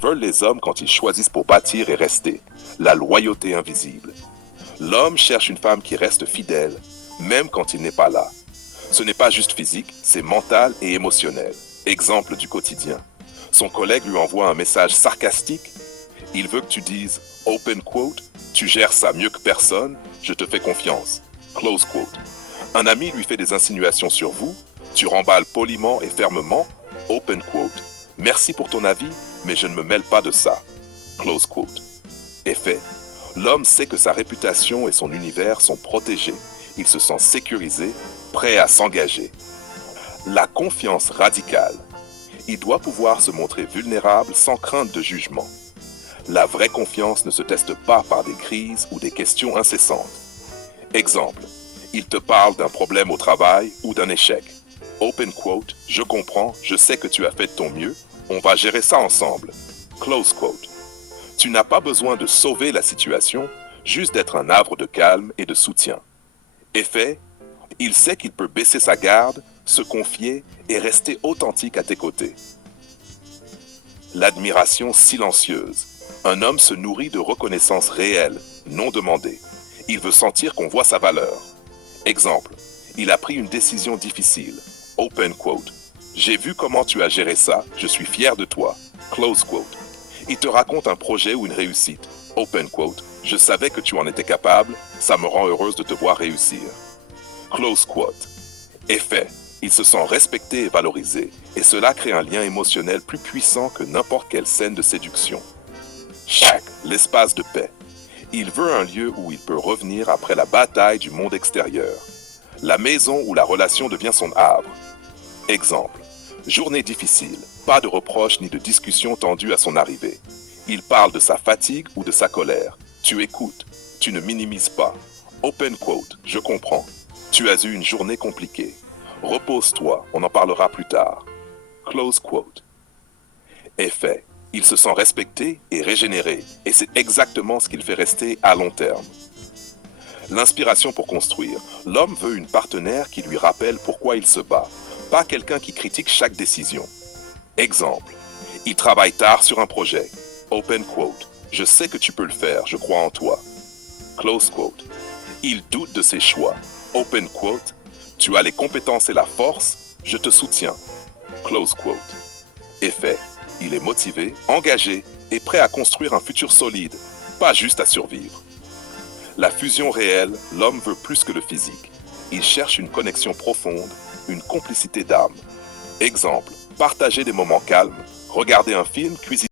veulent les hommes quand ils choisissent pour bâtir et rester? La loyauté invisible. L'homme cherche une femme qui reste fidèle, même quand il n'est pas là. Ce n'est pas juste physique, c'est mental et émotionnel. Exemple du quotidien. Son collègue lui envoie un message sarcastique. Il veut que tu dises, open quote, tu gères ça mieux que personne, je te fais confiance. Close quote. Un ami lui fait des insinuations sur vous, tu remballes poliment et fermement, open quote. Merci pour ton avis, mais je ne me mêle pas de ça. Close quote. Effet. L'homme sait que sa réputation et son univers sont protégés. Il se sent sécurisé, prêt à s'engager. La confiance radicale. Il doit pouvoir se montrer vulnérable sans crainte de jugement. La vraie confiance ne se teste pas par des crises ou des questions incessantes. Exemple, il te parle d'un problème au travail ou d'un échec. Open quote, je comprends, je sais que tu as fait de ton mieux, on va gérer ça ensemble. Close quote. Tu n'as pas besoin de sauver la situation, juste d'être un havre de calme et de soutien. Effet, il sait qu'il peut baisser sa garde, se confier et rester authentique à tes côtés. L'admiration silencieuse. Un homme se nourrit de reconnaissance réelle, non demandée. Il veut sentir qu'on voit sa valeur. Exemple, il a pris une décision difficile. Open quote. J'ai vu comment tu as géré ça, je suis fier de toi. Close quote. Il te raconte un projet ou une réussite. Open quote. Je savais que tu en étais capable, ça me rend heureuse de te voir réussir. Close quote. Effet. Il se sent respecté et valorisé, et cela crée un lien émotionnel plus puissant que n'importe quelle scène de séduction. Chaque, l'espace de paix. Il veut un lieu où il peut revenir après la bataille du monde extérieur. La maison où la relation devient son havre. Exemple. Journée difficile, pas de reproches ni de discussions tendues à son arrivée. Il parle de sa fatigue ou de sa colère. Tu écoutes, tu ne minimises pas. Open quote, je comprends. Tu as eu une journée compliquée. Repose-toi, on en parlera plus tard. Close quote. Effet. Il se sent respecté et régénéré, et c'est exactement ce qu'il fait rester à long terme. L'inspiration pour construire. L'homme veut une partenaire qui lui rappelle pourquoi il se bat, pas quelqu'un qui critique chaque décision. Exemple. Il travaille tard sur un projet. Open quote. Je sais que tu peux le faire, je crois en toi. Close quote. Il doute de ses choix. Open quote. Tu as les compétences et la force, je te soutiens. Close quote. Effet. Il est motivé, engagé et prêt à construire un futur solide, pas juste à survivre. La fusion réelle, l'homme veut plus que le physique. Il cherche une connexion profonde, une complicité d'âme. Exemple, partager des moments calmes, regarder un film, cuisiner.